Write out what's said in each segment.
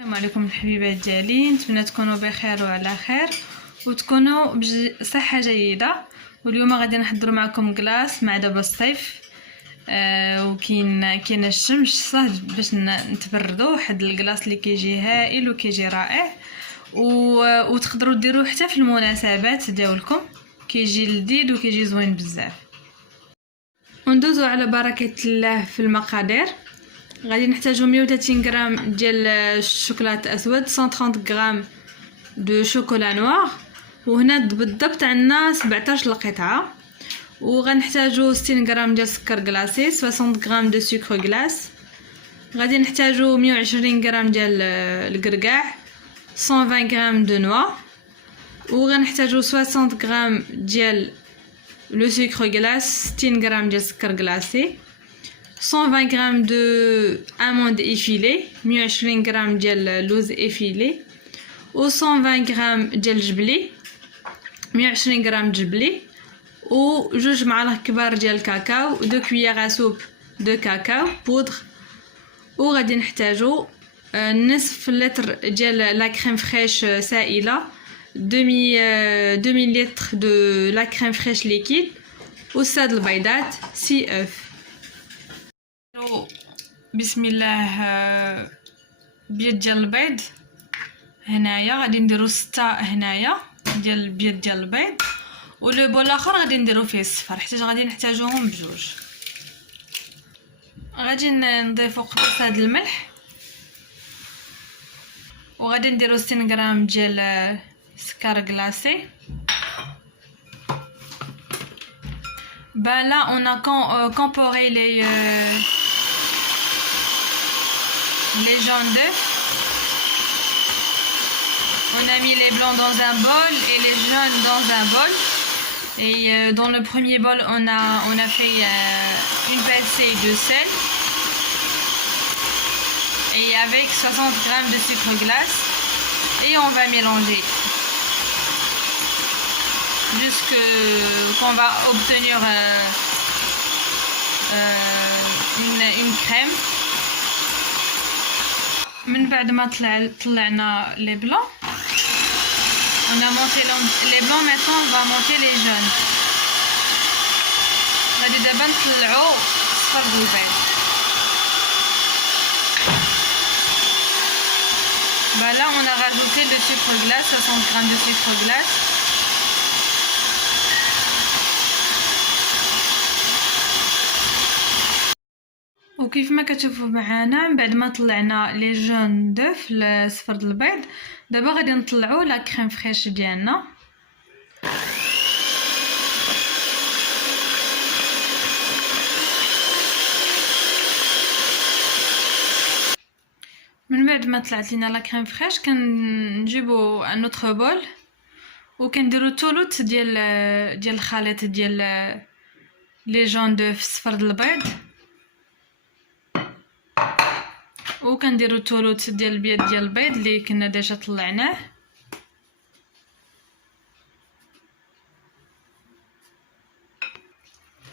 السلام عليكم الحبيبات ديالي، نتمنى تكونوا بخير وعلى خير وتكونوا بصحه جيده. واليوم غادي نحضر معكم كلاص مع دابا الصيف وكاين الشمس صافي باش نتبردوا. واحد الكلاص اللي كيجي هائل وكيجي رائع وتقدروا ديروه حتى في المناسبات ديالكم، كيجي لذيذ وكيجي زوين بزاف. وندوزو على بركه الله في المقادير. غادي نحتاجو 130 غرام ديال الشوكولاط اسود، 130 غرام دو شوكولا نوار، وهنا بالضبط عندنا 17 القطعه. وغنحتاجو 60 غرام ديال السكر كلاصي، 60 غرام دو سكر غلاس. غادي نحتاجو 120 غرام ديال الكركاع، 120 غرام دو نوا. وغنحتاجو 60 غرام ديال لو سكر غلاس، 60 غرام ديال السكر كلاصي، 120 غرام de amandes effilées، 120 غرام ديال اللوز effilé، و 120 غرام ديال الجبلي، 120 غرام جبلي، و جوج معالق كبار ديال الكاكاو، و 2 كويير سوب دو كاكاو بودر. وغادي نحتاجو نصف لتر ديال لا كريم فريش سائله، demi litre de la crème fraîche liquide، و 6 البيضات 6 œufs. بسم الله. بيض ديال البيض هنايا غادي نديرو 6 هنايا ديال البيض ديال البيض، ولو بول الاخر غادي نديرو فيه الصفر حيت غادي نحتاجوهم بجوج. غادي نضيفو قطره هاد الملح، وغادي نديرو 60 غرام ديال سكر كلاصي. Là on a comparé les jaunes d'œufs. On a mis les blancs dans un bol et les jaunes dans un bol. Et dans le premier bol, on a fait une pincée de sel. Et avec 60 grammes de sucre glace. Et on va mélanger jusqu'à qu'on va obtenir une crème. من بعد ما طلعنا les blancs، on a monté les blancs. maintenant on va monter les jaunes. غادي دابا نطلعو صفر البيض. Là on a rajouté le sucre glace، 60 grammes de sucre glace. وكيف ما كتشوفوا معانا من بعد ما طلعنا لي جون دوف لصفر البيض، دابا غادي نطلعوا لا كريم فريش ديالنا. من بعد ما طلعت لينا لا كريم فريش كنجيبوا ان اوتر بول وكنديروا ثلث ديال الخليط ديال لي جون دوف صفر البيض، وكنديروا ثلث ديال البيض ديال البيض اللي كنا ديجا طلعناه،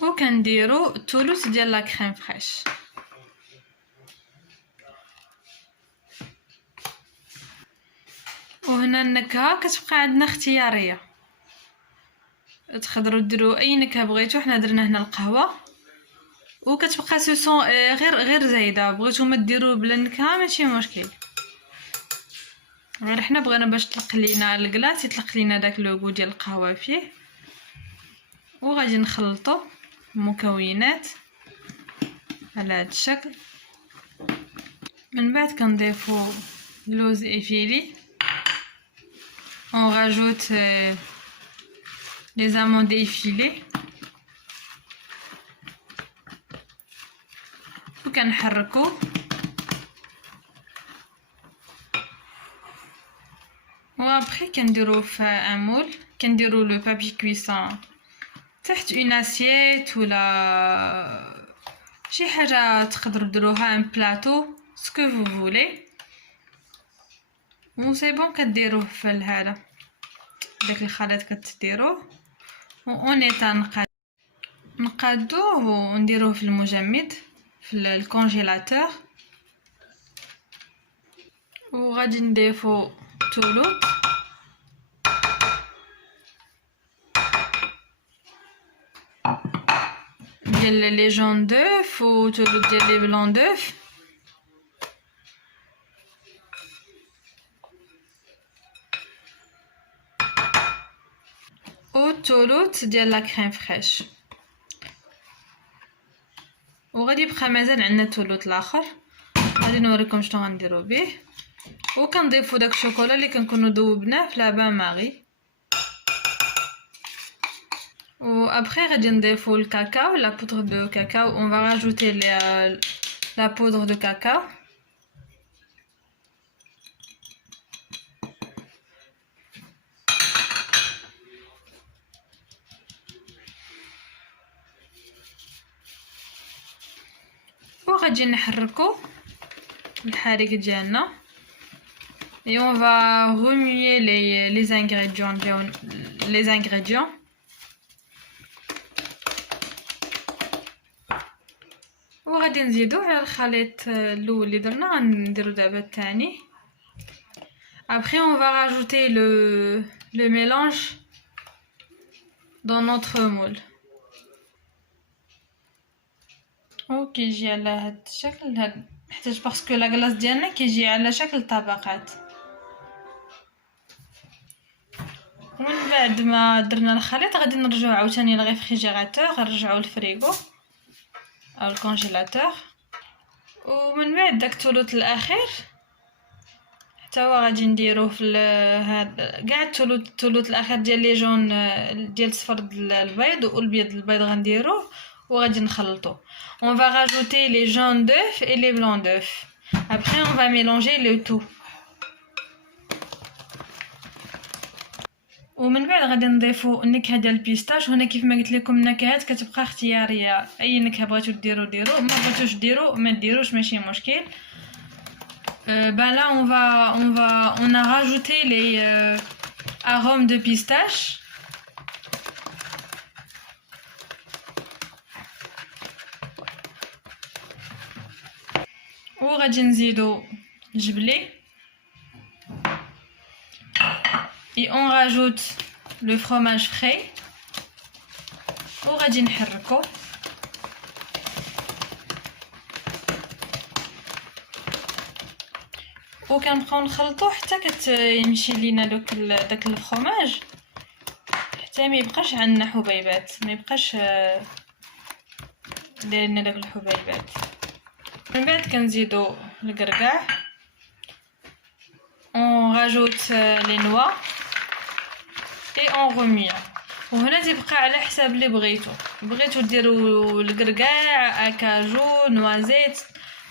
وكنديروا ثلث ديال لا كريم فريش. وهنا النكهه كتبقى عندنا اختياريه، تقدروا ديروا اي نكهه بغيتو. حنا درنا هنا القهوه وكتبقى سوسون غير زايده، بغيتو ديروا بلا نكهه ماشي مشكل، غير حنا بغينا باش تطلق لينا الكلاص يطلق لينا داك لوغو ديال القهوه فيه. وغادي نخلطوا المكونات على هذا الشكل. من بعد كنضيفوا اللوز افيلي، on rajoute les amandes effilées وكنحركوا. وابخي كنديروا في ان مول، كنديروا لو بابي كويسون تحت اون اسيت ولا شي حاجه تقدروا ديروها ان بلاطو سكو فو فولي. و سي بون كديروه في هذا داك الخليط كتديروه اونيتا نقادوه ونديروه في المجمد في الكونجيلاتور. وغادي نضيفو تولوط ديال لي جون دوف وتولوط ديال لي بلون دوف والتولوط ديال لا كريم فريش. وغادي يبقى مازال عندنا التولوط الاخر، غادي نوريكم شنو غنديروا به. وكنضيفوا داك الشوكولا اللي كنكونوا ذوبناه في لابان ماغي. و après غادي نضيفوا الكاكاو، لا بودر دو كاكاو. on va rajouter la poudre de cacao. وغادي نحركو الحريك ديالنا. et on va remuer les ingrédients. وغادي نزيدو على الخليط الاول اللي درنا، غنديرو دابا الثاني. après on va rajouter le mélange dans notre moule. وكيجي على هاد الشكل هاد، حيت باسكو لا كلاص ديالنا كيجي على شكل طبقات. ومن بعد ما درنا الخليط غادي نرجعو عاوتاني للريفريجيراتور، غنرجعو للفريغو او الكونجيلاتور. ومن بعد داك التولوط الاخير حتى هو غادي نديروه في هاد كاع التولوط الاخير ديال لي جون ديال صفر البيض والبيض البيض غنديروه وغادي نخلطو. on va rajouter les jaunes d'œufs et les blancs d'œufs. après on va mélanger le tout. ومن بعد غادي نضيفو النكهه ديال البيستاش. هنا كيف ما قلت لكم النكهات كتبقى اختياريه، اي نكهه بغيتو ديروا، ما بغيتوش ديروا ما ديروش، ماشي مشكل. ben là on a rajouté les arômes de pistache. وغادي نزيدو الجبلي. et on rajoute le fromage frais. وغادي نحركو. وكنبقاو نخلطو حتى كيمشي لينا داك الفرomage، حتى ما يبقاش عندنا حبيبات، ما يبقاش دايرين داك الحبيبات. من بعد كنزيدو الكركاع. on rajoute les noix et on remue. وهنا تيبقى على حساب اللي بغيتو ديروا الكركاع، اكاجو، نوازيت،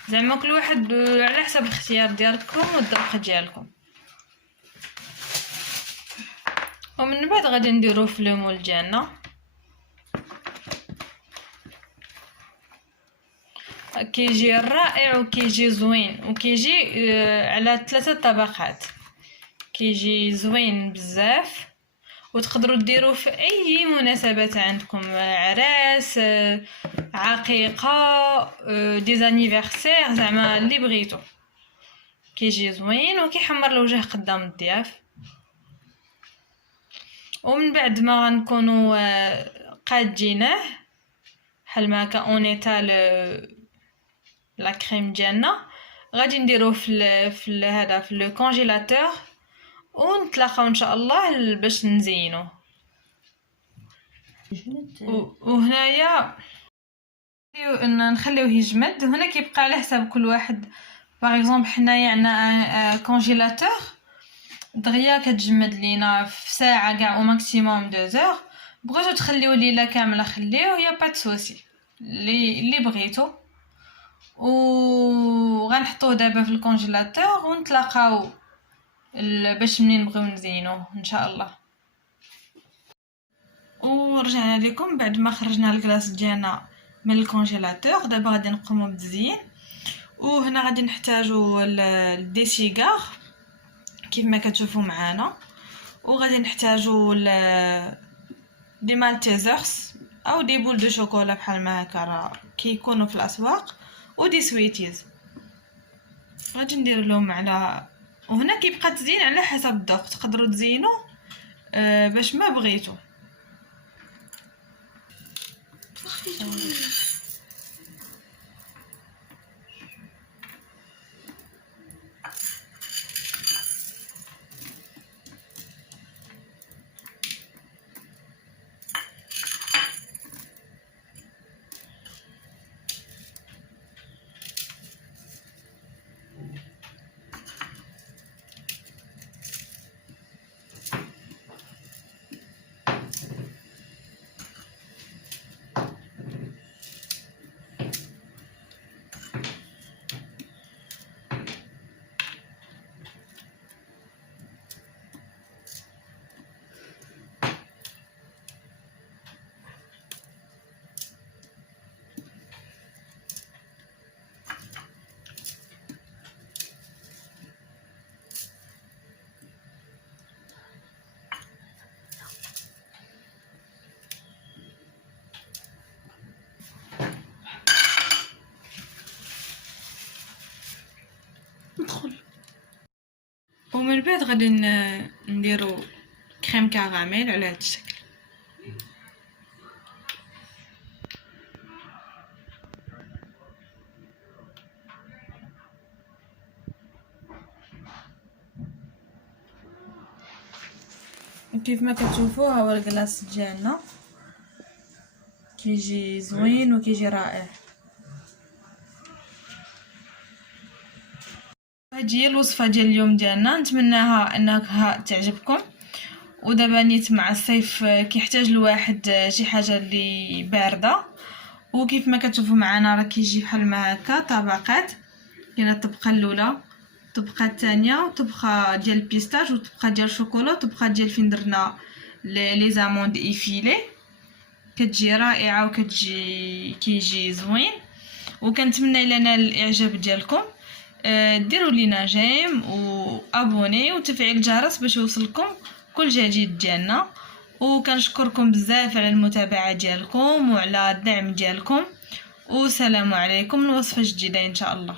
زعما كل واحد على حسب الاختيار ديالكم والذوق ديالكم. ومن بعد غادي نديروه في المول ديالنا. كيجي رائع وكيجي زوين وكيجي على 3 طبقات، كيجي زوين بزاف. وتقدروا ديروه في اي مناسبات عندكم، عراس، عقيقه، دي زانيفرسير، زعما اللي بغيتو. كيجي زوين وكيحمر الوجه قدام الضياف. ومن بعد ما غنكونوا قادينه بحال ما هكا اونيتا لا كريم ديالنا، غادي نديروه في هذا في لو كونجيلاتور ونتلاقاو ان شاء الله باش نزينوه. وهنايا نخليوه يجمد. هنا كيبقى على حساب كل واحد. باغ اكزومبل حنايا عندنا كونجيلاتور دغيا كتجمد لينا في ساعه كاع او ماكسيموم 2 زور. بغيتو تخليوه ليله كامله خليوه، يا با سوسي اللي بغيتو. وغنحطوه دابا في الكونجيلاتور ونتلاقاو باش منين نبغيو نزينوه ان شاء الله. ورجعنا لكم بعد ما خرجنا الكلاص ديالنا من الكونجيلاتور. دابا غادي نقوموا بالتزيين. وهنا غادي نحتاجوا دي سيغار كيف ما كتشوفوا معانا، وغادي نحتاجوا دي مالتيزرز او دي بول دو شوكولا بحال ما هكا راه كيكونوا في الاسواق، ودي سويتيز. غادي ندير لهم على وهنا كيبقى التزيين على حسب الذوق، تقدروا تزينوا باش ما بغيتو. ندخل. ومن بعد غادي نديرو كريم كراميل على هذا الشكل. كيف ما كتشوفوا ها هو الكلاص ديالنا كيجي زوين وكيجي رائع. هذه هي الوصفه ديال اليوم ديالنا، نتمناها انها تعجبكم. ودابا نيت مع الصيف كيحتاج الواحد شي حاجه اللي بارده. وكيف ما كتشوفوا معنا راه كيجي بحال ما هكا طبقات، كاينه الطبقه الاولى، الطبقه الثانيه، وطبقه ديال البيستاج، وطبقه ديال الشوكولا، وطبقه ديال فين درنا لي زاموند ايفيلي. كتجي رائعه وكتجي كيجي زوين. وكنتمنى لنا الاعجاب ديالكم. ديروا لينا جيم وابوني وتفعيل الجرس باش يوصلكم كل جديد ديالنا. وكنشكركم بزاف على المتابعه ديالكم وعلى الدعم ديالكم. والسلام عليكم، الوصفه جديده ان شاء الله.